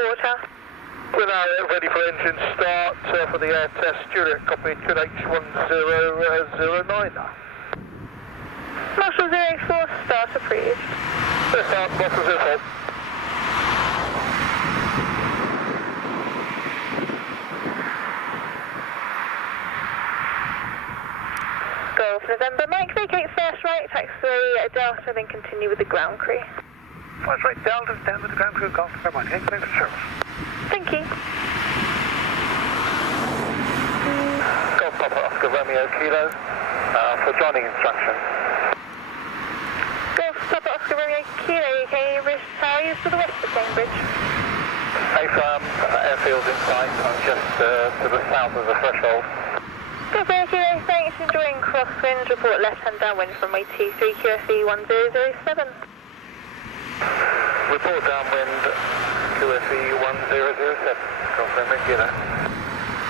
quarter. We're now ready for engine start for the air test. Juliet, copy, to H1009. Marshal 04, start approved. Let's start, Marshal 04. Golf November, Mike, vacate first right, taxiway Delta, then continue with the ground crew. First right, Delta, stand with the ground crew, Golf November, Mike, connect for service. Thank you. Golf Papa Oscar Romeo Kilo for joining instruction. Golf Papa Oscar Romeo Kilo, UK British Towers to the west of Cambridge. A firm, airfield in sight, I'm just to the south of the threshold. Golf Romeo Kilo, thanks, enjoying crosswinds, report left-hand downwind from way 23 QFE 1007. Report downwind QFE 1007. Golf Romeo Kilo.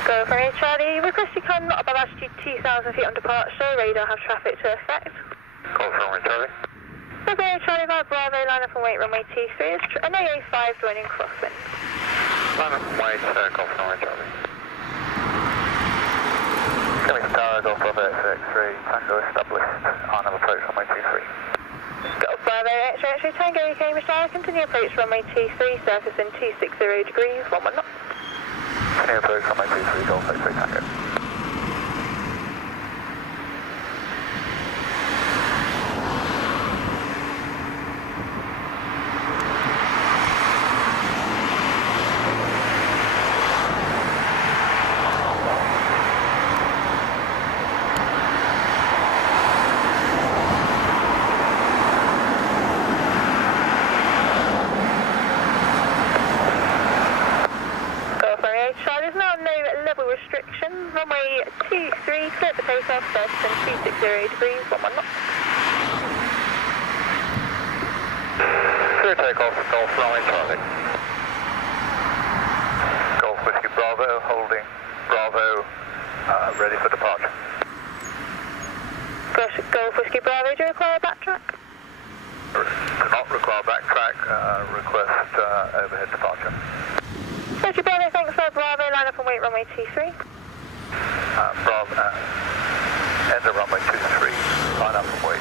Golf Romeo Charlie, request you come not above altitude 2,000 feet on departure, radar have traffic to effect. Golf Romeo Charlie. Golf Romeo Charlie via Bravo, line up and wait runway 23, an AA5 joining crosswind. Line up and wait, Golf Romeo Charlie. Coming to Tower, Golf Bravo X-ray, Tango established, on approach runway 23. Golf Bravo X-ray Tango UK Mr. Continue approach runway 23, surface in 260 degrees, 11 knots. Continue approach runway 23, Golf X-ray Tango. Runway 23, clear for takeoff, surface in 260 degrees, 11 knots. Clear takeoff, Golf runway Charlie. Golf Whiskey Bravo, holding Bravo, ready for departure. Golf Whiskey Bravo, do you require a backtrack? Do not require backtrack, request overhead departure. Whiskey Bravo, thanks for Bravo, line up and wait runway 23. Bravo, enter runway 23, line up and wait.